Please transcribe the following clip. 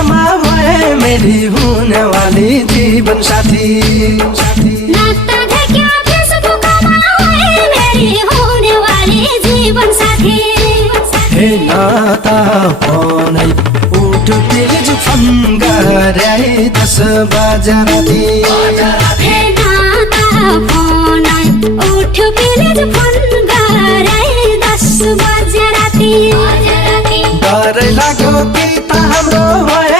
फेसबुकमा भए मेरी हुने वाली जीवन साथी नाता देख्यो फेसबुकमा भए मेरी हुने वाली जीवन साथी हे नाता फोनै उठ प्लिज फोन गरे 10 बजे राती हे नाता फोन उठ प्लिज फोन गरे 10 बजे राती डरै लाग्यो कि त हाम्रो